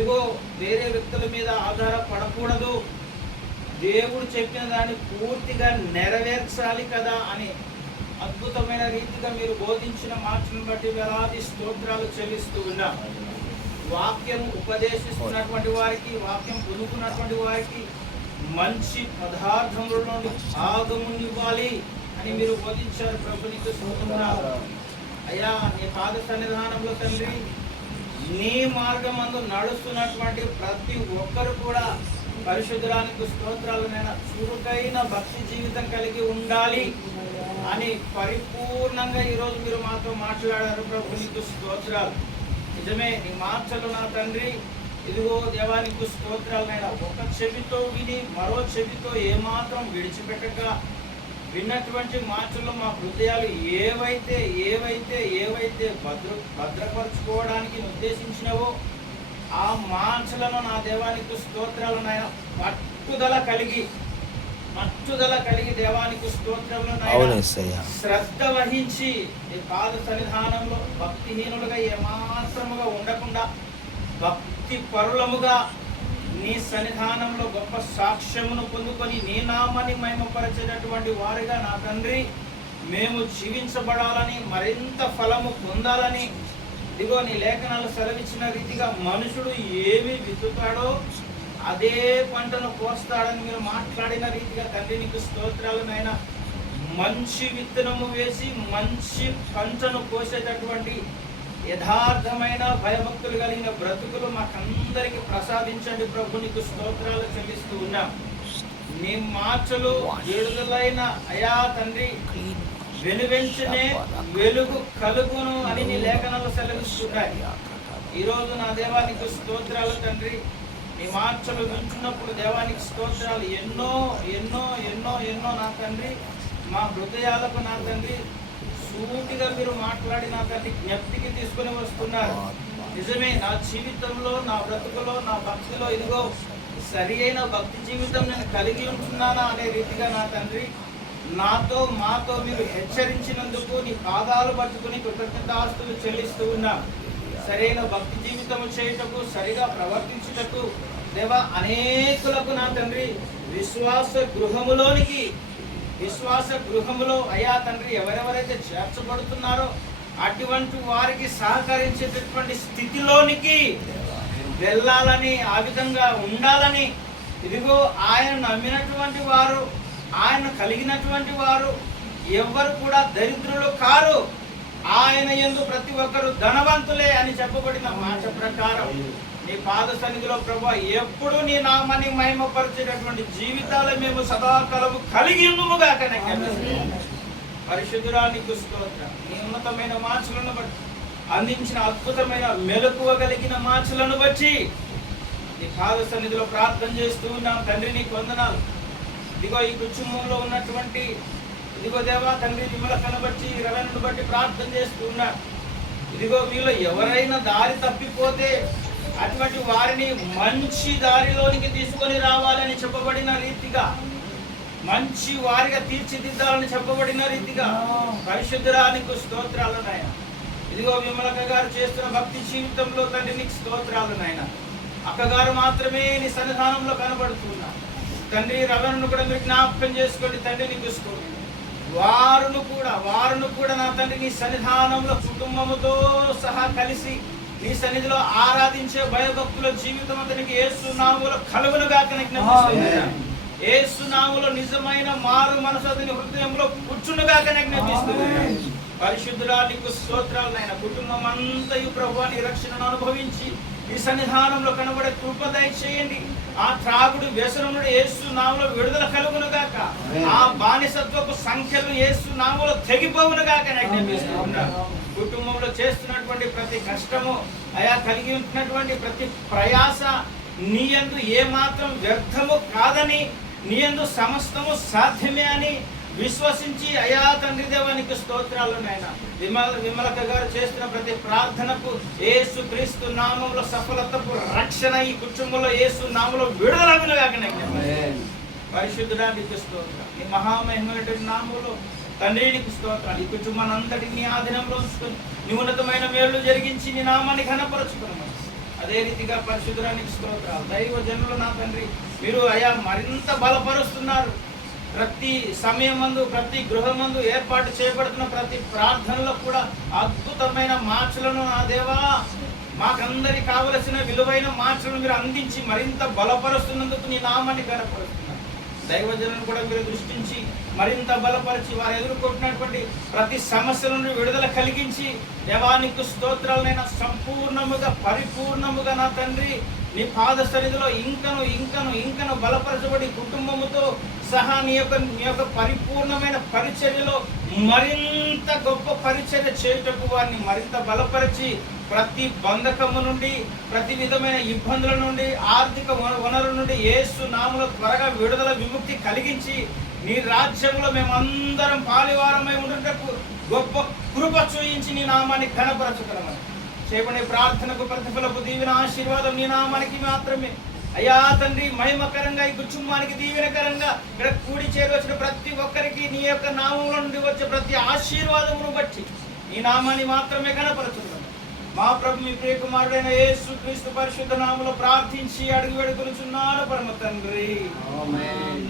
ఇదిగో వేరే వ్యక్తుల మీద ఆధారపడకూడదు, దేవుడు చెప్పిన దాన్ని పూర్తిగా నెరవేర్చాలి కదా అని అద్భుతమైన రీతిగా మీరు బోధించిన మాటలను బట్టి వేలాది స్తోత్రాలు చెల్లిస్తూ ఉన్నాం. వాక్యం ఉపదేశిస్తున్నటువంటి వారికి, వాక్యం పొందుకున్నటువంటి వారికి మంచి పదార్థముల నుండి భాగమునివ్వాలి అని మీరు బోధించారు. ప్రభు నీకు స్తోత్రాలు అయ్యా. నీ పాద సన్నిధానంలో తండ్రి, నీ మార్గమందు నడుస్తున్నటువంటి ప్రతి ఒక్కరు కూడా పరిశుద్ధురానికి స్తోత్రాలనైనా చురుకైన భక్తి జీవితం కలిగి ఉండాలి అని పరిపూర్ణంగా ఈరోజు మీరు మాతో మాట్లాడారు. ప్రభు నీకు స్తోత్రాలు. నిజమే, నీ మాటలు నా తండ్రి ఇదిగో దేవానికి స్తోత్రాలనైనా ఒక చెవితో విని మరో చెవితో ఏమాత్రం విడిచిపెట్టక విన్నటువంటి మాటలు మా హృదయాలు ఏవైతే ఏవైతే ఏవైతే భద్రపరచుకోవడానికి ఉద్దేశించినవో ఆ మాటలను నా దేవానికి స్తోత్రాలను ఆయన పట్టుదల కలిగి దేవానికి స్తోత్రములను శ్రద్ధ వహించి నీ పాద సన్నిధానంలో భక్తిహీనులుగా ఏమాత్రముగా ఉండకుండా భక్తి పరులముగా నీ సన్నిధానంలో గొప్ప సాక్ష్యమును పొందుకొని నీ నామాన్ని మహిమపరచేటటువంటి వారిగా నా తండ్రి మేము జీవించబడాలని, మరింత ఫలము పొందాలని ఇదిగో నీ లేఖనాలు సెలవిచ్చిన రీతిగా మనుషుడు ఏమి విత్తుతాడో అదే పంటను కోస్తాడని మీరు మాట్లాడిన రీతిగా తండ్రి నీకు స్తోత్రాలనైనా మంచి విత్తనము వేసి మంచి పంటను కోసేటటువంటి యథార్థమైన భయభక్తులు కలిగిన బ్రతుకులు మాకందరికి ప్రసాదించండి. ప్రభు నీకు స్తోత్రాలు చెల్లిస్తూ ఉన్నాం. నీ మాటలు విడుదలైన అయా తండ్రి వెనువెంటనే వెలుగు కలుగును అని నీ లేఖనాలు సెలవిస్తున్నాయి. ఈరోజు నా దేవానికి స్తోత్రాలు తండ్రి. నీ మాటలు వింటున్నప్పుడు దేవానికి స్తోత్రాలు ఎన్నో ఎన్నో ఎన్నో ఎన్నో నా తండ్రి మా హృదయాలకు నా తండ్రి సూటిగా మీరు మాట్లాడి నా తండ్రి జ్ఞప్తికి తీసుకుని వస్తున్నారు. నిజమే, నా జీవితంలో, నా బ్రతుకులో, నా భక్తిలో ఇదిగో సరి అయిన భక్తి జీవితం నేను కలిగి ఉంటున్నానా అనే రీతిగా నా తండ్రి నాతో మాతో మీరు హెచ్చరించినందుకు నీ పాదాలు పట్టుకుని కృతజ్ఞతాస్తులు చెల్లిస్తూ ఉన్నా. సరైన భక్తి జీవితం చేయుటకు, సరిగా ప్రవర్తించుటకు దేవా అనేకులకు నా తండ్రి విశ్వాస గృహములో అయా తండ్రి ఎవరెవరైతే చేర్చబడుతున్నారో అటువంటి వారికి సహకరించేటటువంటి స్థితిలోనికి వెళ్ళాలని, ఆ విధంగా ఉండాలని ఇదిగో ఆయన నమ్మినటువంటి వారు, ఆయన కలిగినటువంటి వారు ఎవ్వరు కూడా దరిద్రులు కారు, ఆయన యందు ప్రతి ఒక్కరు ధనవంతులే అని చెప్పబడిన మాట ప్రకారం నీ పాద సన్నిధిలో ప్రభువా ఎప్పుడు నీ నామాన్ని మహిమపరిచేటటువంటి జీవితాలు మేము సదాకాలము కలిగి ఉండుముగాక. పరిశుద్ధురా నీకు స్తోత్రం. నీ ఉన్నతమైన మాటలను బట్టి, అందించిన అద్భుతమైన మెలకువ కలిగిన మాటలను బట్టి నీ పాద సన్నిధిలో ప్రార్థన చేస్తూ ఉన్నాం. తండ్రి నీకు వందనాలు. ఇదిగో ఈ కుటుంబంలో ఉన్నటువంటి ఇదిగో దేవా తండ్రి విమల కనబట్టి రవణను బట్టి ప్రార్థన చేస్తూ ఉన్నారు. ఇదిగో వీళ్ళు ఎవరైనా దారి తప్పిపోతే అటువంటి వారిని మంచి దారిలోనికి తీసుకొని రావాలని చెప్పబడిన రీతిగా, మంచి వారిగా తీర్చిదిద్దాలని చెప్పబడిన రీతిగా పరిశుద్ధురానికి స్తోత్రాలు నాయన. ఇదిగో విమలక్క గారు చేస్తున్న భక్తి జీవితంలో తండ్రి నీకు స్తోత్రాలు నాయన. అక్కగారు మాత్రమే నీ సన్నిధానంలో కనబడుతున్నారు తండ్రి. రవణను కూడా మీరు జ్ఞాపకం చేసుకోండి తండ్రి. నీకు స్తోత్రం. వారును కూడా నా తండ్రి నీ సన్నిధానంలో కుటుంబముతో సహా కలిసి నీ సన్నిధిలో ఆరాధించే భయభక్తుల జీవితం అతనికి యేసు నామములో కలుగునుగాక. యేసు నామములో నిజమైన మారు మనసు అతని హృదయంలో కూర్చునుగాక జ్ఞాపిస్తున్నాను. పరిశుద్ధుడా నీకు స్తోత్రాలు నాయన. కుటుంబం అంతయు ప్రభువా నీ రక్షణను అనుభవించి ఈ సన్నిధానంలో కనబడే కృప దయచేయండి. ఆ త్రాగుడు వ్యసనముడు యేసు నామములో విడుదల కలుగునుగాక. ఆ బానిసత్వపు సంఖ్యలు యేసు నామములో తెగిపోవునుగాక జ్ఞాపిస్తున్నాను. కుటుంబంలో చేస్తున్నటువంటి ప్రతి కష్టము అయా కలిగి ఉంటున్నటువంటి ప్రతి ప్రయాస నీ యందు ఏమాత్రం వ్యర్థము కాదని, నీ యందు సమస్తము సాధ్యమే అని విశ్వసించి అయా తండ్రి దేవానికి స్తోత్రాలు నాయన. విమలక్క గారు చేస్తున్న ప్రతి ప్రార్థనకు యేసు క్రీస్తు నామములో సఫలతకు రక్షణ ఈ కుటుంబంలో యేసు నామములో విడుదలగునుగాక. పరిశుద్ధుడానికి స్తోత్రం. ఈ మహామహిమైనటువంటి నామములో తండ్రి నీకు స్తోత్రాలు. ఈ కుటుంబాన్ని అంతటిని నీ ఆధీనంలో ఉంచుకొని నీ ఉన్నతమైన మేలు జరిగించి నీ నామాన్ని ఘనపరచుకున్నాము. అదే రీతిగా పరిశుద్ధురానికి స్తోత్రాలు. దైవ జనులు నా తండ్రి, మీరు అయా మరింత బలపరుస్తున్నారు. ప్రతి సమయమందు, ప్రతి గృహమందు ఏర్పాటు చేయబడుతున్న ప్రతి ప్రార్థనలో కూడా అద్భుతమైన మార్పులను నా దేవా, మాకందరికి కావలసిన విలువైన మార్పులను మీరు అందించి మరింత బలపరుస్తున్నందుకు నీ నామాన్ని గణపరుస్తున్నారు. దైవజనులను కూడా మీరు దృష్టించి మరింత బలపరిచి వారు ఎదుర్కొంటున్నటువంటి ప్రతి సమస్యల నుండి విడుదల కలిగించి దేవానికి స్తోత్రాలనైనా సంపూర్ణముగా పరిపూర్ణముగా నా తండ్రి నీ పాద సన్నిధిలో ఇంకను బలపరచబడి కుటుంబముతో సహా నీ యొక్క పరిపూర్ణమైన పరిచర్యలో మరింత గొప్ప పరిచర్య చేయుటకు వారిని మరింత బలపరిచి ప్రతి బంధకము నుండి, ప్రతి విధమైన ఇబ్బందుల నుండి, ఆర్థిక వనరుల నుండి యేసు నామములో త్వరగా విడుదల విముక్తి కలిగించి నీ రాజ్యంలో మేమందరం పాలివారమై ఉండటకు గొప్ప కృప చూయించి నీ నామాన్ని ఘనపరచగలమని చేయబడే ప్రార్థనకు ప్రతిఫలపు దీవెన ఆశీర్వాదం నీ నామానికి మాత్రమే. అయ్యా తండ్రి, మహిమకరంగా ఈ కుటుంబానికి దీవెనకరంగా ఇక్కడ కూడి చేరవచ్చిన ప్రతి ఒక్కరికి నీ యొక్క నామంలో నుండి వచ్చే ప్రతి ఆశీర్వాదమును బట్టి నీ నామాన్ని మాత్రమే ఘనపరచుకున్నాం. మా ప్రభు మీ ప్రియ కుమారుడైన యేసు క్రీస్తు పరిశుద్ధ నామములో ప్రార్థించి అడిగి వేడుకొనుచున్నాను పరమ తండ్రి. ఆమేన్.